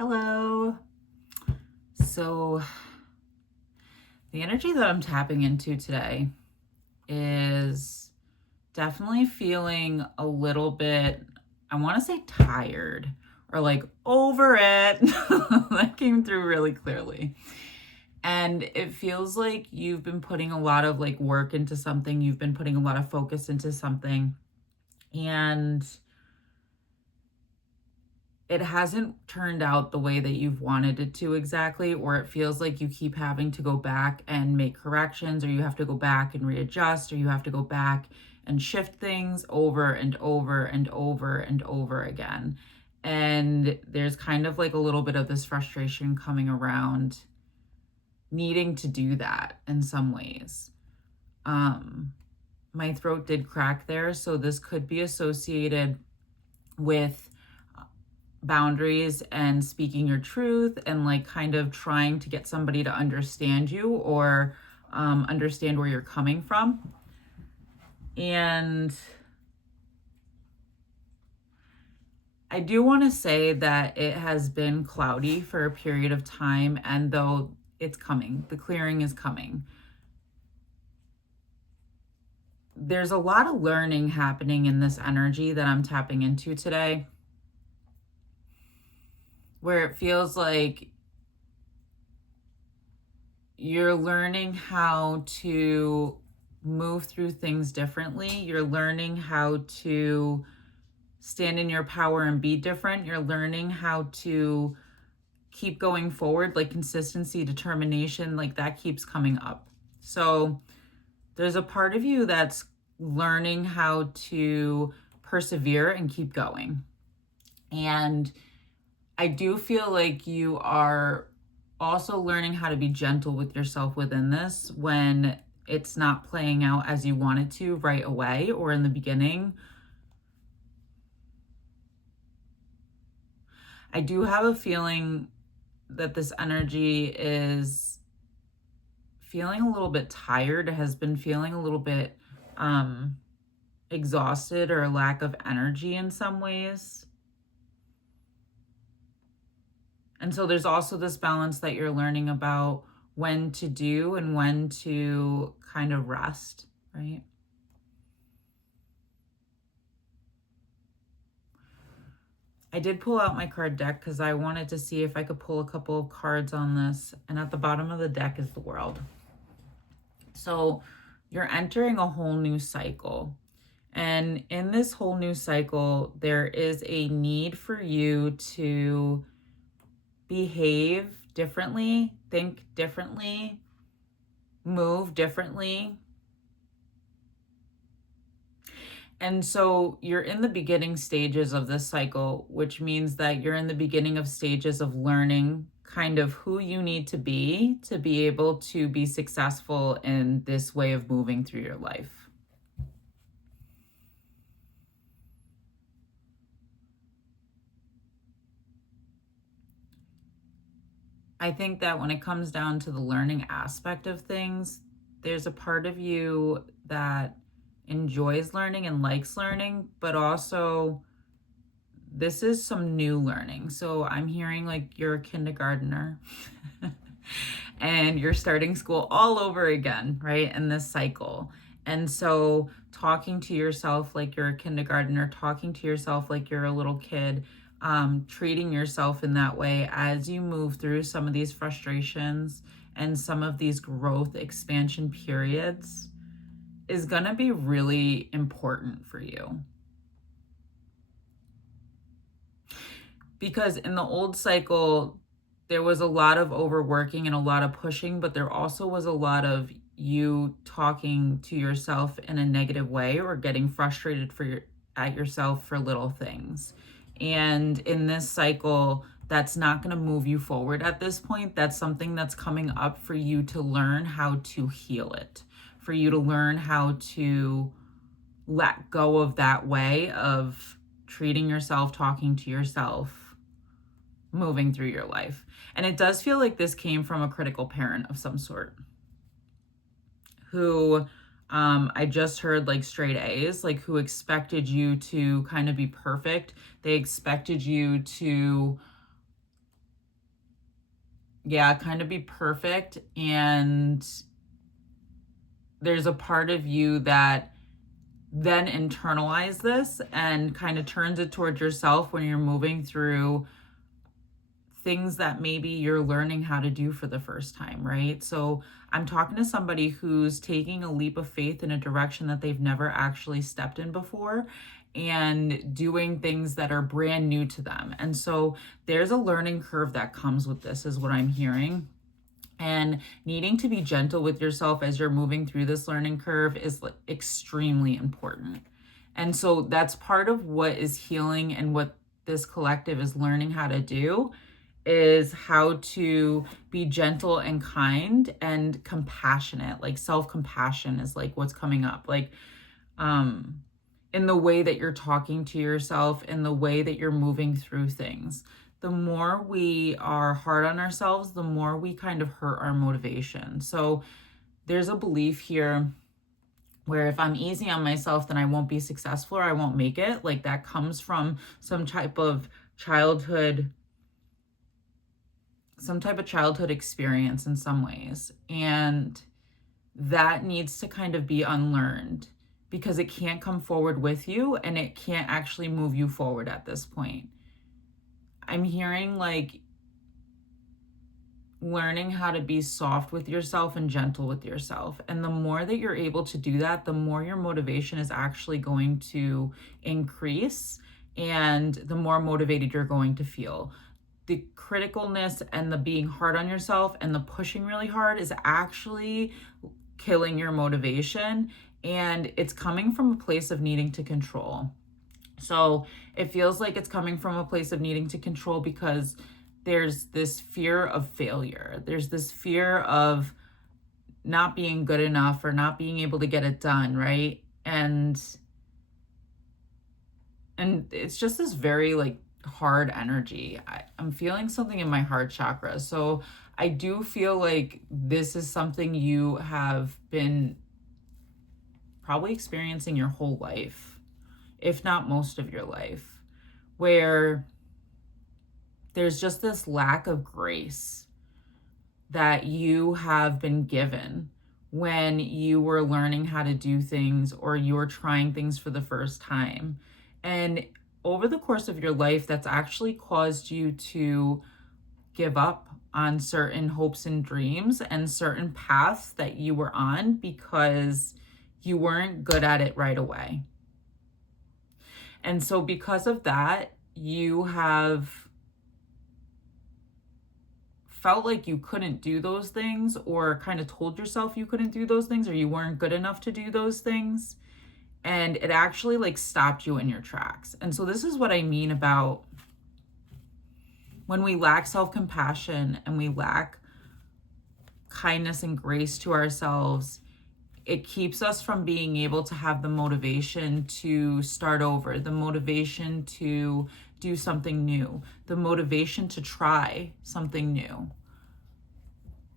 Hello. So the energy that I'm tapping into today is definitely feeling a little bit, I want to say tired or like over it. That came through really clearly. And it feels like you've been putting a lot of like work into something. You've been putting a lot of focus into something. And it hasn't turned out the way that you've wanted it to exactly, or it feels like you keep having to go back and make corrections, or you have to go back and readjust, or you have to go back and shift things over and over and over and over again. And there's kind of like a little bit of this frustration coming around needing to do that in some ways. My throat did crack there, so this could be associated with boundaries and speaking your truth and like kind of trying to get somebody to understand you or understand where you're coming from. And I do want to say that it has been cloudy for a period of time, and though it's coming, the clearing is coming. There's a lot of learning happening in this energy that I'm tapping into today, where it feels like you're learning how to move through things differently. You're learning how to stand in your power and be different. You're learning how to keep going forward, like consistency, determination, like that keeps coming up. So there's a part of you that's learning how to persevere and keep going. And I do feel like you are also learning how to be gentle with yourself within this when it's not playing out as you want it to right away or in the beginning. I do have a feeling that this energy is feeling a little bit tired, has been feeling a little bit exhausted or lack of energy in some ways. And so there's also this balance that you're learning about when to do and when to kind of rest, right? I did pull out my card deck because I wanted to see if I could pull a couple of cards on this. And at the bottom of the deck is the World. So you're entering a whole new cycle. And in this whole new cycle, there is a need for you to behave differently, think differently, move differently. And so you're in the beginning stages of this cycle, which means that you're in the beginning of stages of learning kind of who you need to be able to be successful in this way of moving through your life. I think that when it comes down to the learning aspect of things, there's a part of you that enjoys learning and likes learning, but also this is some new learning. So I'm hearing like you're a kindergartner and you're starting school all over again, right? In this cycle. And so talking to yourself like you're a kindergartner, talking to yourself like you're a little kid, treating yourself in that way as you move through some of these frustrations and some of these growth expansion periods is going to be really important for you. Because in the old cycle, there was a lot of overworking and a lot of pushing, but there also was a lot of you talking to yourself in a negative way or getting frustrated at yourself for little things. And in this cycle, that's not going to move you forward at this point. That's something that's coming up for you to learn how to heal it, for you to learn how to let go of that way of treating yourself, talking to yourself, moving through your life. And it does feel like this came from a critical parent of some sort who I just heard like straight A's, like who expected you to kind of be perfect. They expected you to yeah, kind of be perfect. And there's a part of you that then internalize this and kind of turns it towards yourself when you're moving through things that maybe you're learning how to do for the first time, right? So I'm talking to somebody who's taking a leap of faith in a direction that they've never actually stepped in before and doing things that are brand new to them. And so there's a learning curve that comes with this, is what I'm hearing. And needing to be gentle with yourself as you're moving through this learning curve is extremely important. And so that's part of what is healing, and what this collective is learning how to do is how to be gentle and kind and compassionate. Like self-compassion is like what's coming up. Like in the way that you're talking to yourself, in the way that you're moving through things. The more we are hard on ourselves, the more we kind of hurt our motivation. So there's a belief here where if I'm easy on myself, then I won't be successful or I won't make it. Like that comes from some type of childhood experience in some ways. And that needs to kind of be unlearned, because it can't come forward with you and it can't actually move you forward at this point. I'm hearing like learning how to be soft with yourself and gentle with yourself. And the more that you're able to do that, the more your motivation is actually going to increase and the more motivated you're going to feel. The criticalness and the being hard on yourself and the pushing really hard is actually killing your motivation, and it's coming from a place of needing to control. So it feels like it's coming from a place of needing to control because there's this fear of failure. There's this fear of not being good enough or not being able to get it done, right? And it's just this very like hard energy. I'm feeling something in my heart chakra. So I do feel like this is something you have been probably experiencing your whole life, if not most of your life, where there's just this lack of grace that you have been given when you were learning how to do things or you were trying things for the first time. And over the course of your life, that's actually caused you to give up on certain hopes and dreams and certain paths that you were on because you weren't good at it right away. And so because of that, you have felt like you couldn't do those things, or kind of told yourself you couldn't do those things, or you weren't good enough to do those things. And it actually like stopped you in your tracks. And so this is what I mean about when we lack self-compassion and we lack kindness and grace to ourselves, it keeps us from being able to have the motivation to start over, the motivation to do something new, the motivation to try something new.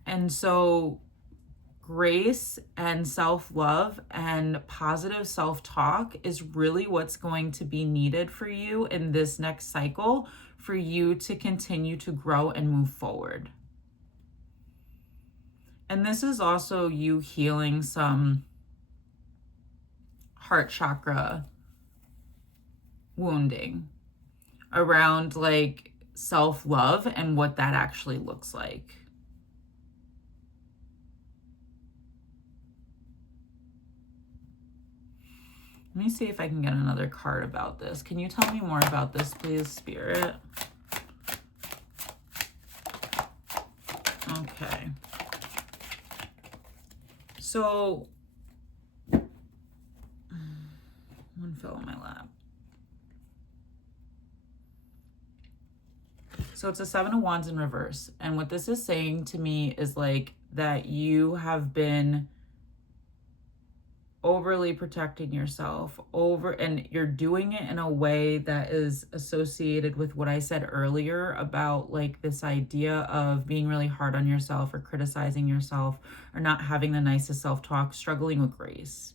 And so grace and self-love and positive self-talk is really what's going to be needed for you in this next cycle for you to continue to grow and move forward. And this is also you healing some heart chakra wounding around like self-love and what that actually looks like. Let me see if I can get another card about this. Can you tell me more about this, please, Spirit? Okay. So, one fell on my lap. So it's a 7 of Wands in reverse. And what this is saying to me is like that you have been overly protecting yourself and you're doing it in a way that is associated with what I said earlier about like this idea of being really hard on yourself or criticizing yourself or not having the nicest self-talk, struggling with grace.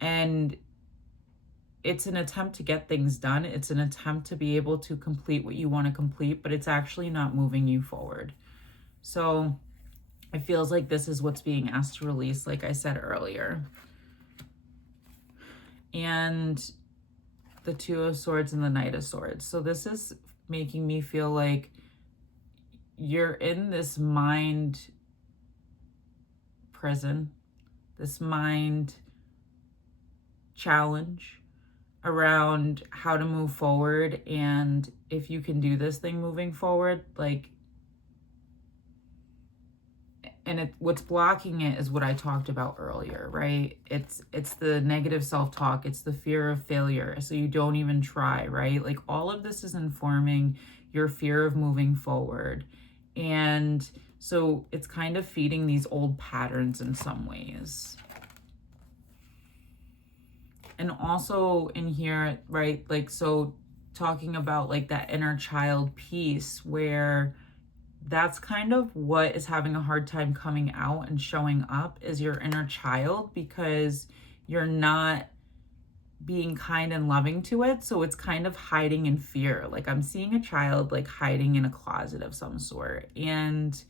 And it's an attempt to get things done. It's an attempt to be able to complete what you want to complete, but it's actually not moving you forward. So it feels like this is what's being asked to release, like I said earlier. And the Two of Swords and the Knight of Swords. So this is making me feel like you're in this mind prison, this mind challenge around how to move forward, and if you can do this thing moving forward, like, and what's blocking it is what I talked about earlier, right? It's the negative self-talk, it's the fear of failure, so you don't even try, right? Like, all of this is informing your fear of moving forward. And so it's kind of feeding these old patterns in some ways. And also in here, right, like, so talking about like that inner child piece, where that's kind of what is having a hard time coming out and showing up, is your inner child, because you're not being kind and loving to it. So it's kind of hiding in fear. Like, I'm seeing a child like hiding in a closet of some sort, and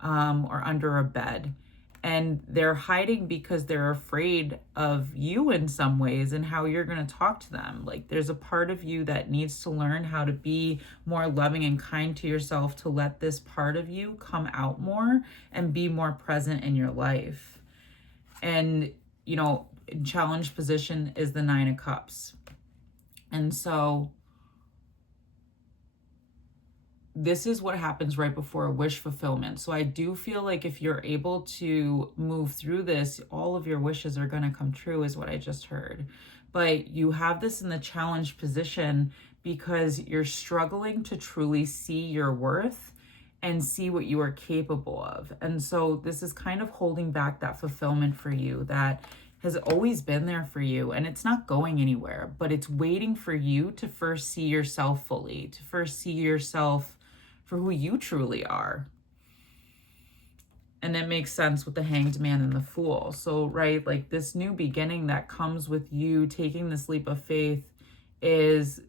or under a bed. And they're hiding because they're afraid of you in some ways and how you're going to talk to them. Like, there's a part of you that needs to learn how to be more loving and kind to yourself, to let this part of you come out more and be more present in your life. And, you know, challenge position is the Nine of Cups. And so this is what happens right before a wish fulfillment. So I do feel like if you're able to move through this, all of your wishes are going to come true, is what I just heard. But you have this in the challenge position because you're struggling to truly see your worth and see what you are capable of. And so this is kind of holding back that fulfillment for you that has always been there for you, and it's not going anywhere, but it's waiting for you to first see yourself fully, to first see yourself for who you truly are. And it makes sense with the Hanged Man and the Fool. So, right, like, this new beginning that comes with you taking this leap of faith is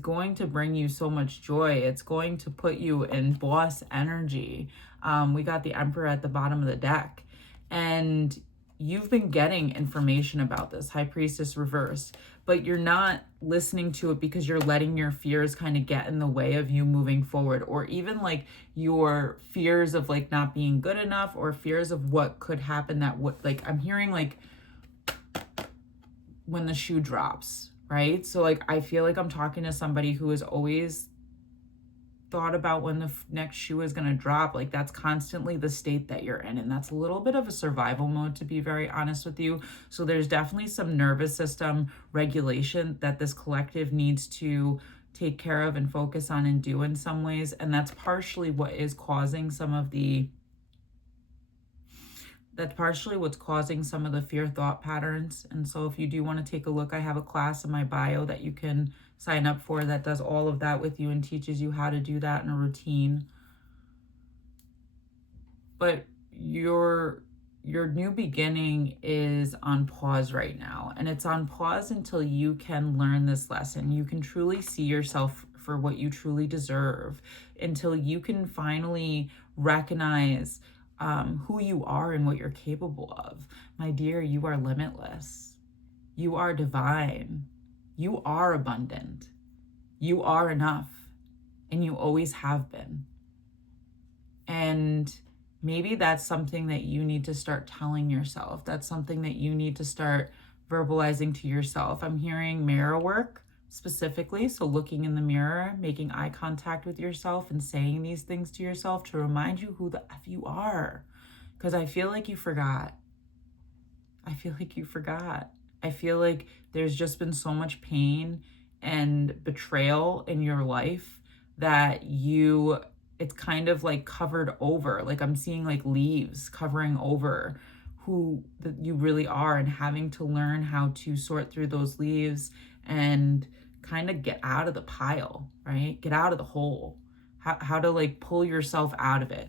going to bring you so much joy. It's going to put you in boss energy. We got the Emperor at the bottom of the deck, and you've been getting information about this, High Priestess reversed, but you're not listening to it because you're letting your fears kind of get in the way of you moving forward, or even like your fears of like not being good enough, or fears of what could happen that would, like, I'm hearing like when the shoe drops, right? So like, I feel like I'm talking to somebody who has always thought about when the next shoe is going to drop. Like, that's constantly the state that you're in, and that's a little bit of a survival mode, to be very honest with you. So there's definitely some nervous system regulation that this collective needs to take care of and focus on and do in some ways, and that's partially what is causing some of the what's causing some of the fear thought patterns. And so if you do want to take a look, I have a class in my bio that you can sign up for that does all of that with you and teaches you how to do that in a routine. But your new beginning is on pause right now, and it's on pause until you can learn this lesson. You can truly see yourself for what you truly deserve, until you can finally recognize who you are and what you're capable of. My dear, you are limitless. You are divine. You are abundant. You are enough. And you always have been. And maybe that's something that you need to start telling yourself. That's something that you need to start verbalizing to yourself. I'm hearing mirror work specifically. So looking in the mirror, making eye contact with yourself and saying these things to yourself to remind you who the F you are. Because I feel like you forgot. I feel like you forgot. I feel like there's just been so much pain and betrayal in your life that it's kind of like covered over. Like, I'm seeing like leaves covering over who you really are, and having to learn how to sort through those leaves and kind of get out of the pile, right? Get out of the hole. How to like pull yourself out of it.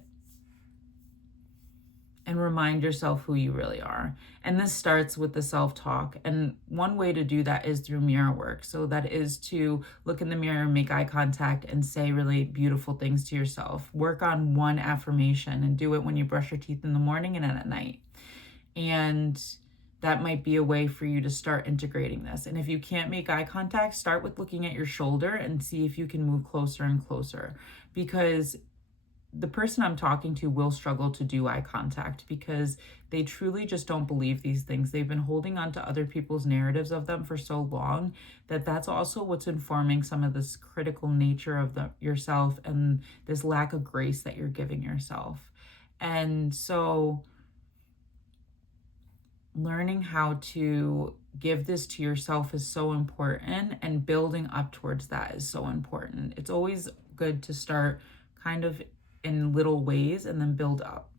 and remind yourself who you really are. And this starts with the self-talk. And one way to do that is through mirror work. So that is to look in the mirror, make eye contact, and say really beautiful things to yourself. Work on one affirmation and do it when you brush your teeth in the morning and at night. And that might be a way for you to start integrating this. And if you can't make eye contact, start with looking at your shoulder and see if you can move closer and closer, because the person I'm talking to will struggle to do eye contact because they truly just don't believe these things. They've been holding on to other people's narratives of them for so long that that's also what's informing some of this critical nature of yourself and this lack of grace that you're giving yourself. And so learning how to give this to yourself is so important, and building up towards that is so important. It's always good to start kind of in little ways and then build up.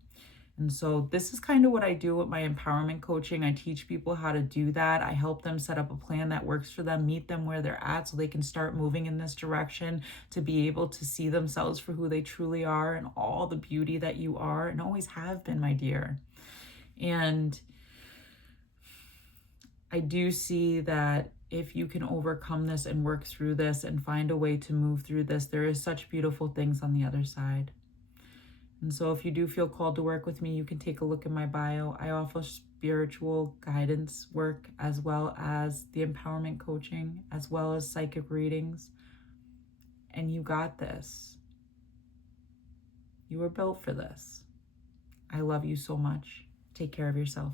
And so this is kind of what I do with my empowerment coaching. I teach people how to do that. I help them set up a plan that works for them, meet them where they're at so they can start moving in this direction, to be able to see themselves for who they truly are and all the beauty that you are and always have been, my dear. And I do see that if you can overcome this and work through this and find a way to move through this, there is such beautiful things on the other side. And so if you do feel called to work with me, you can take a look in my bio. I offer spiritual guidance work, as well as the empowerment coaching, as well as psychic readings. And you got this. You were built for this. I love you so much. Take care of yourself.